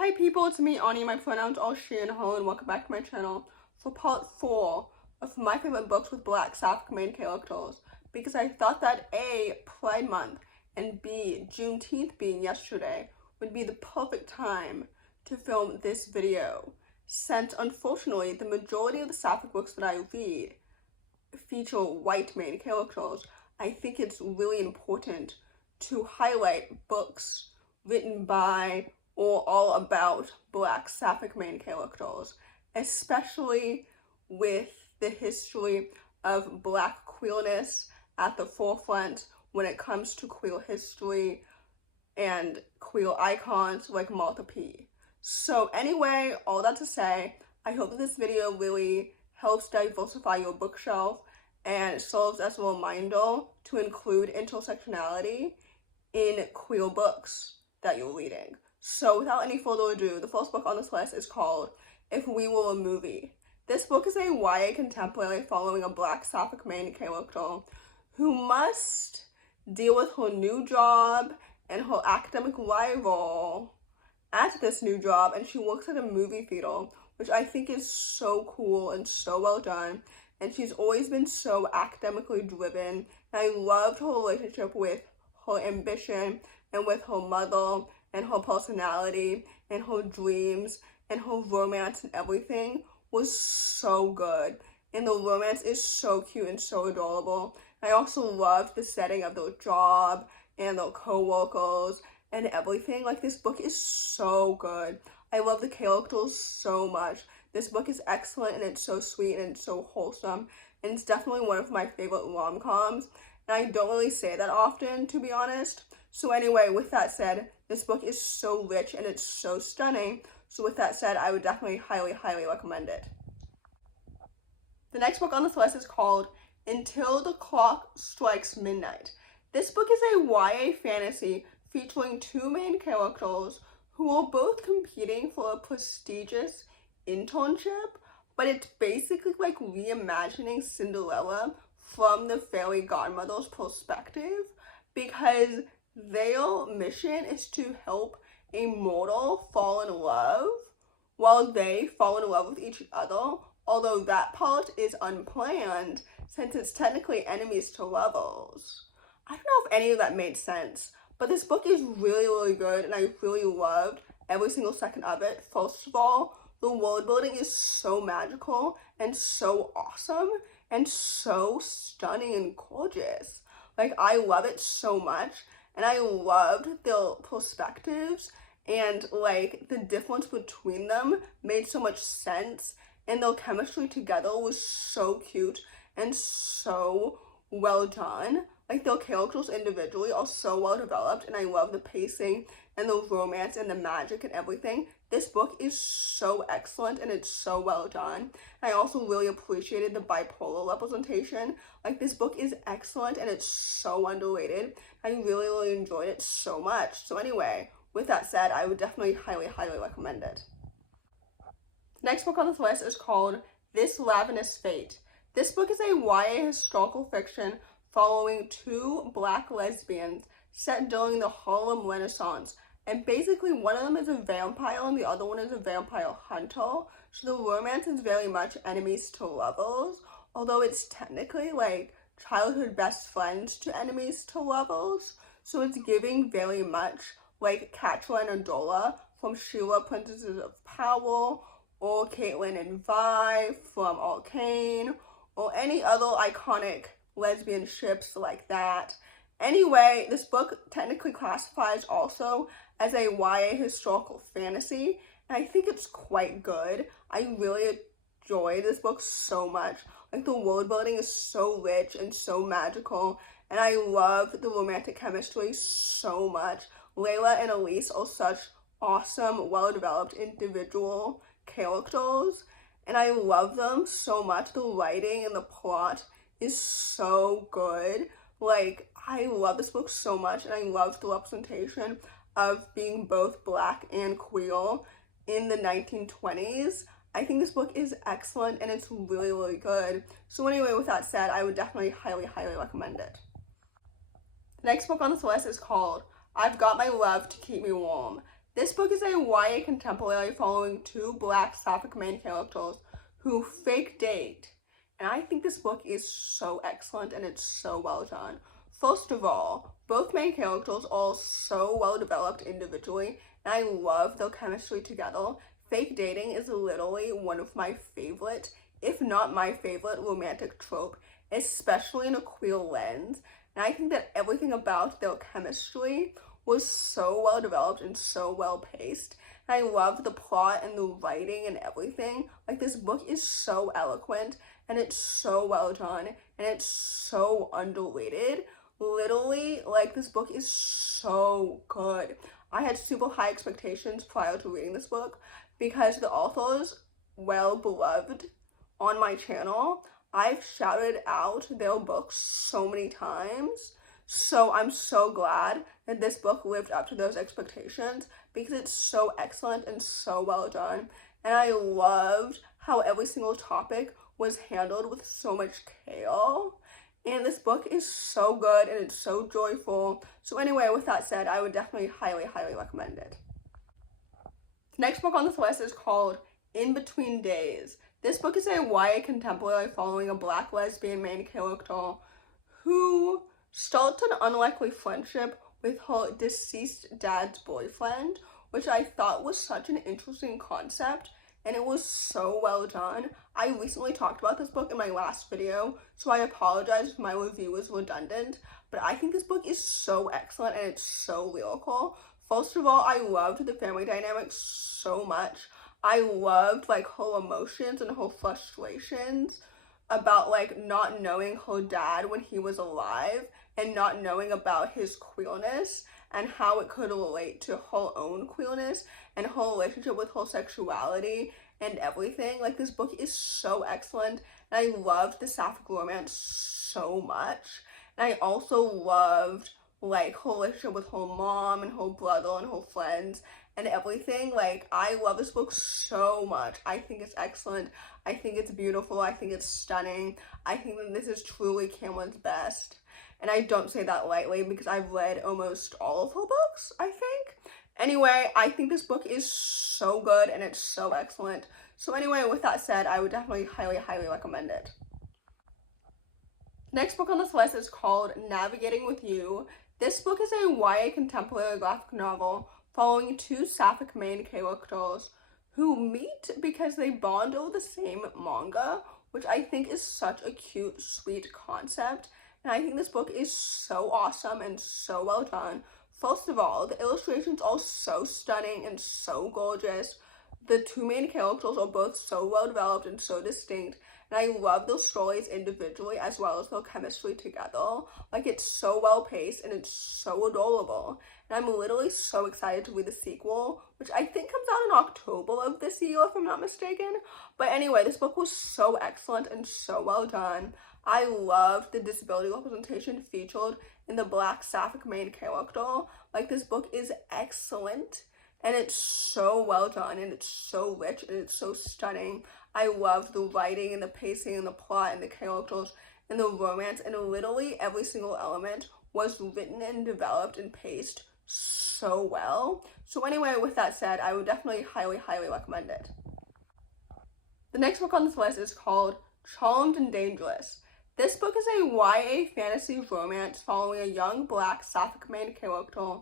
Hi people, it's me, Anja. My pronouns are she and her, and welcome back to my channel for part 4 of my favorite books with Black Sapphic main characters, because I thought that A, Pride Month, and B, Juneteenth being yesterday, would be the perfect time to film this video, since unfortunately the majority of the Sapphic books that I read feature white main characters. I think it's really important to highlight books written by or all about Black Sapphic main characters, especially with the history of Black queerness at the forefront when it comes to queer history and queer icons like Martha P. So anyway, all that to say, I hope that this video really helps diversify your bookshelf and serves as a reminder to include intersectionality in queer books that you're reading. So without any further ado, the first book on this list is called If We Were a Movie. This book is a YA contemporary following a Black Sapphic main character who must deal with her new job and her academic rival at this new job, and she works at a movie theater, which I think is so cool and so well done. And she's always been so academically driven, and I loved her relationship with her ambition and with her mother and her personality and her dreams and her romance and everything was so good. And the romance is so cute and so adorable. I also loved the setting of their job and their co-workers and everything. Like, this book is so good. I love the characters so much. This book is excellent, and it's so sweet and it's so wholesome, and it's definitely one of my favorite rom-coms, and I don't really say that often, to be honest. So anyway, with that said, this book is so rich and it's so stunning. So with that said, I would definitely highly recommend it. The next book on this list is called Until the Clock Strikes Midnight. This book is a YA fantasy featuring two main characters who are both competing for a prestigious internship, but it's basically like reimagining Cinderella from the fairy godmother's perspective, because their mission is to help a mortal fall in love while they fall in love with each other, although that part is unplanned since it's technically enemies to lovers. I don't know if any of that made sense, but this book is really good, and I really loved every single second of it. First of all, the world building is so magical and so awesome and so stunning and gorgeous. Like, I love it so much, and I loved their perspectives, and like the difference between them made so much sense, and their chemistry together was so cute and so well done. Like, their characters individually are so well developed, and I love the pacing and the romance and the magic and everything. This book is so excellent, and it's so well done. I also really appreciated the bipolar representation. Like, this book is excellent, and it's so underrated. I really enjoyed it so much. So anyway, with that said, I would definitely highly recommend it. The next book on this list is called This Ravenous Fate. This book is a YA historical fiction following two Black lesbians set during the Harlem Renaissance. And basically, one of them is a vampire and the other one is a vampire hunter. So the romance is very much enemies to lovers, although it's technically like childhood best friends to enemies to lovers. So it's giving very much like Catra and Adola from Sheila, Princesses of Power, or Caitlin and Vi from Arcane, or any other iconic lesbian ships like that. Anyway, this book technically classifies also as a YA historical fantasy, and I think it's quite good. I really enjoyed this book so much. Like, the world building is so rich and so magical, and I love the romantic chemistry so much. Layla and Elise are such awesome, well-developed individual characters, and I love them so much. The writing and the plot is so good. Like, I love this book so much, and I love the representation of being both Black and queer in the 1920s. I think this book is excellent, and it's really good. So anyway, with that said, I would definitely highly recommend it. The next book on this list is called I've Got My Love to Keep Me Warm. This book is a YA contemporary following two Black Sapphic main characters who fake date. And I think this book is so excellent and it's so well done. First of all, both main characters are so well developed individually, and I love their chemistry together. Fake dating is literally one of my favorite, if not my favorite, romantic trope, especially in a queer lens. And I think that everything about their chemistry was so well developed and so well paced. And I loved the plot and the writing and everything. Like, this book is so eloquent and it's so well done and it's so underrated. Literally, like, this book is so good. I had super high expectations prior to reading this book because the author is well beloved on my channel. I've shouted out their books so many times. So I'm so glad that this book lived up to those expectations because it's so excellent and so well done. And I loved how every single topic was handled with so much care. And this book is so good and it's so joyful. So anyway, with that said, I would definitely highly, highly recommend it. The next book on this list is called In Between Days. This book is a YA contemporary following a Black lesbian main character who starts an unlikely friendship with her deceased dad's boyfriend, which I thought was such an interesting concept, and it was so well done. I recently talked about this book in my last video, so I apologize if my review was redundant, but I think this book is so excellent and it's so lyrical. First of all, I loved the family dynamics so much. I loved, like, her emotions and her frustrations about, like, not knowing her dad when he was alive and not knowing about his queerness and how it could relate to her own queerness and her relationship with her sexuality and everything. Like, this book is so excellent, and I loved the Sapphic romance so much. And I also loved, like, her relationship with her mom and her brother and her friends and everything. Like, I love this book so much. I think it's excellent. I think it's beautiful. I think it's stunning. I think that this is truly Camryn's best. And I don't say that lightly because I've read almost all of her books, I think. Anyway, I think this book is so good and it's so excellent. So anyway, with that said, I would definitely highly, highly recommend it. Next book on this list is called Navigating With You. This book is a YA contemporary graphic novel following two Sapphic main characters who meet because they bond over the same manga, which I think is such a cute, sweet concept. And I think this book is so awesome and so well done. First of all, the illustrations are so stunning and so gorgeous. The two main characters are both so well developed and so distinct. And I love those stories individually as well as their chemistry together. Like, it's so well paced and it's so adorable. And I'm literally so excited to read the sequel, which I think comes out in October of this year, if I'm not mistaken. But anyway, this book was so excellent and so well done. I loved the disability representation featured in the Black Sapphic main character. Like, this book is excellent and it's so well done and it's so rich and it's so stunning. I loved the writing and the pacing and the plot and the characters and the romance, and literally every single element was written and developed and paced so well. So anyway, with that said, I would definitely highly, highly recommend it. The next book on this list is called Charmed and Dangerous. This book is a YA fantasy romance following a young Black Sapphic main character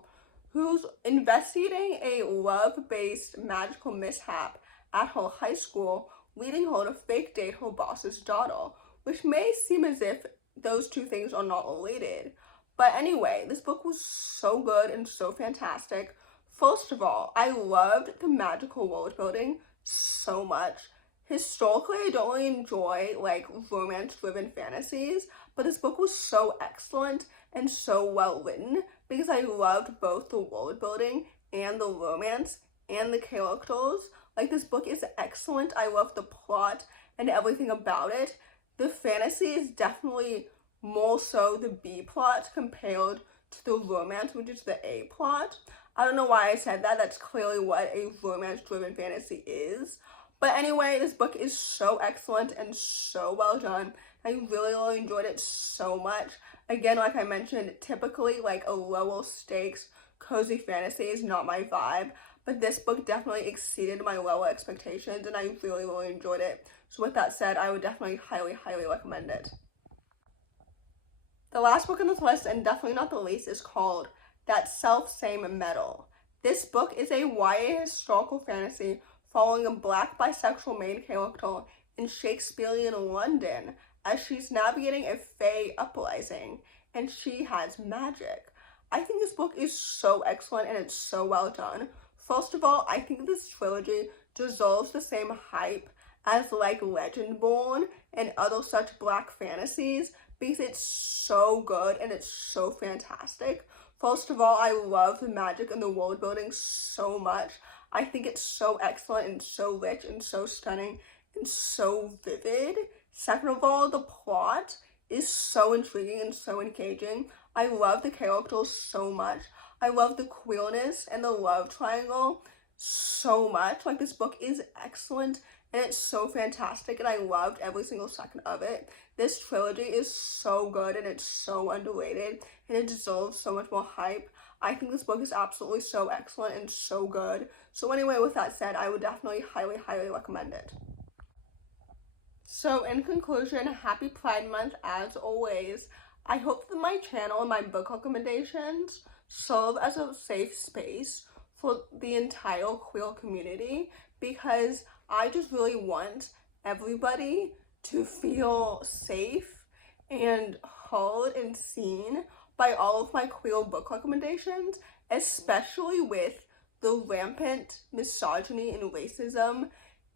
who's investigating a love-based magical mishap at her high school, leading her to fake date her boss's daughter, which may seem as if those two things are not related. But anyway, this book was so good and so fantastic. First of all, I loved the magical world building so much. Historically, I don't really enjoy, like, romance-driven fantasies, but this book was so excellent and so well written because I loved both the world building and the romance and the characters. Like, this book is excellent. I love the plot and everything about it. The fantasy is definitely more so the B plot compared to the romance, which is the A plot. I don't know why I said that. That's clearly what a romance-driven fantasy is. But anyway, this book is so excellent and so well done. I really, really enjoyed it so much. Again, like I mentioned, typically, like, a lower stakes, cozy fantasy is not my vibe. but this book definitely exceeded my lower expectations and I really, really enjoyed it. So with that said, I would definitely highly, highly recommend it. The last book on this list, and definitely not the least, is called That Self-Same Metal. This book is a YA historical fantasy following a Black bisexual main character in Shakespearean London as she's navigating a Fae uprising and she has magic. I think this book is so excellent and it's so well done. First of all, I think this trilogy deserves the same hype as like Legendborn and other such Black fantasies because it's so good and it's so fantastic. First of all, I love the magic and the world building so much. I think it's so excellent and so rich and so stunning and so vivid. Second of all, the plot is so intriguing and so engaging. I love the characters so much. I love the queerness and the love triangle so much. Like, this book is excellent and it's so fantastic and I loved every single second of it. This trilogy is so good and it's so underrated and it deserves so much more hype. I think this book is absolutely so excellent and so good. So anyway, with that said, I would definitely highly, highly recommend it. So in conclusion, happy Pride Month as always. I hope that my channel and my book recommendations serve as a safe space for the entire queer community because I just really want everybody to feel safe and heard and seen by all of my queer book recommendations, especially with the rampant misogyny and racism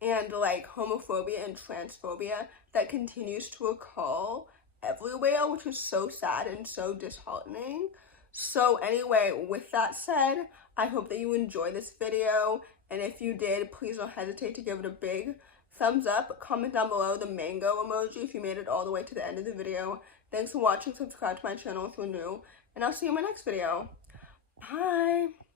and like homophobia and transphobia that continues to occur everywhere, which is so sad and so disheartening. So anyway, with that said, I hope that you enjoyed this video, and if you did, please don't hesitate to give it a big thumbs up. Comment down below the mango emoji if you made it all the way to the end of the video. Thanks for watching. Subscribe to my channel if you're new, and I'll see you in my next video. Bye!